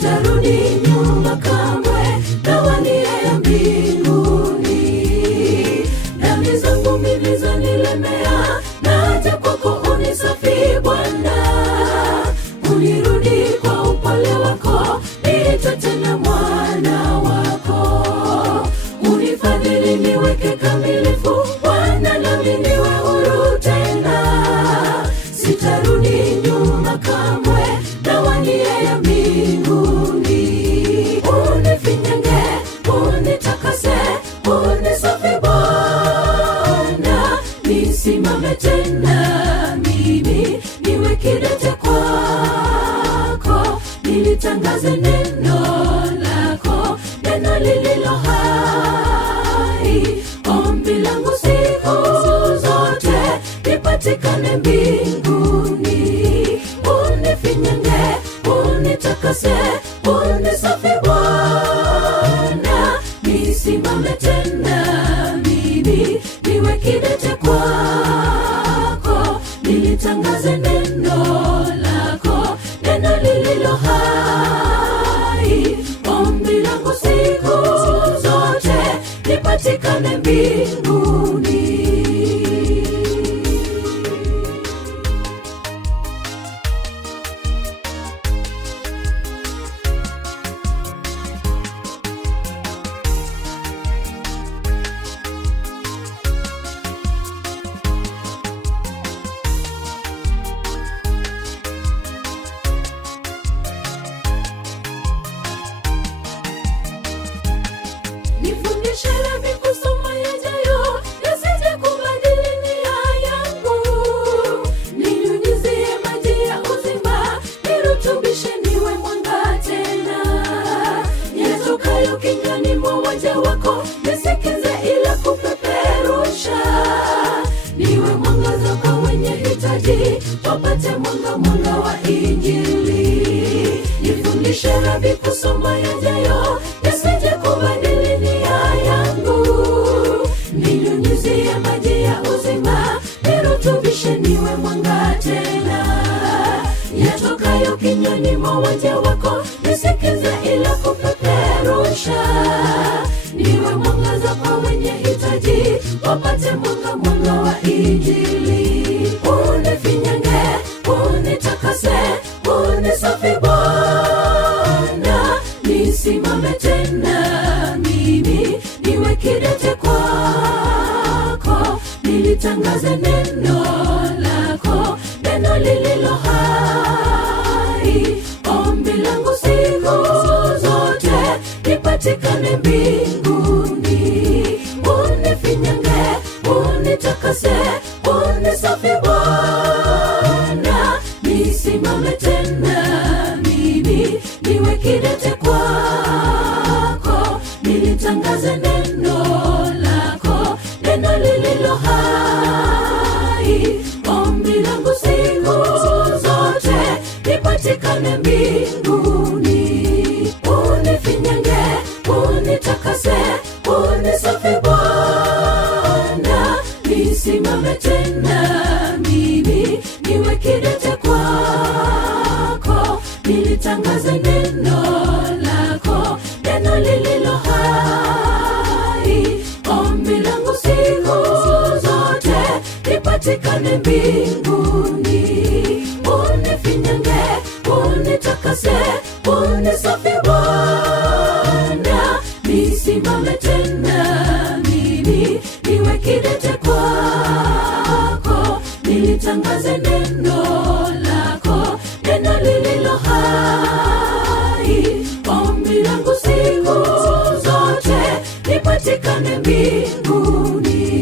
sitarudi nyuma kamwe, nawania mbinguni. Dhambi zangu mimi zanilemea, naja kwako unisafi Bwana. Unirudi kwa upole wako, niite tena mwana wako. Unifadhili niweke kamilifu Bwana, nami niwe huru tena. Sitarudi nyuma kamwe, nawania mbinguni. Unifinyange, unitakase, unisafi Bwana. Nisimame tena mimi, niwe kidete kwako. Nilitangaze neno lako, neno lililo hai. Ombi langu siku zote, nipatikane mbinguni. Unifinyange, unitakase, unisafi Bwana. Nisimame tena mimi, niwe kidete kwako. Nilitangaze neno lako, neno lililo hai. Ombi langu siku zote, nipatikane mbinguni. Nifundishe Rabi kusoma yajayo, yasije kubadili nia yangu. Ninyunyizie maji ya uzima, nirutubishe niwe mwanga tena. Yatokayo kinywani mwa waja wako, nisikize ila kupeperusha. Niwe mwangaza kwa wenye hitaji, wapate mwanga wa Injili. Nifundishe Rabi kusoma yajayo, yasije kubadili nia yangu. Ninyunyizie maji ya uzima, nirutubishe niwe mwanga tena. Yatokayo kinywani mwa waja wako, nisikize ila kupeperusha. Niwe mwangaza kwa wenye hitaji, wapate mwanga wa Injili. Unifinyange, unitakase, unisafi Bwana. Nisimame tena mimi, niwe kidete kwako. Nilitangaze neno lako, neno lililo hai. Ombi langu siku zote, nipatikane mbinguni. Unifinyange, unitakase, unisafi Bwana. Nisimame tena mimi, niwe kidete kwako. Nilitangaze neno lako, neno lililo hai. Ombi langu siku zote, nipatikane mbinguni. Unifinyange, unitakase, unisafi Bwana. Nisimame tena mimi, niwe kidete kwako. Nilitangaze neno lako, neno lililo hai. Ombi langu siku zote, nipatikane mbinguni. Unifinyange, unitakase, unisafi Bwana. Nisimame tena mimi, niwe kidete kwako. Nilitangaze neno lako, neno lililo hai. Ombi langu siku zote, nipatikane mbinguni.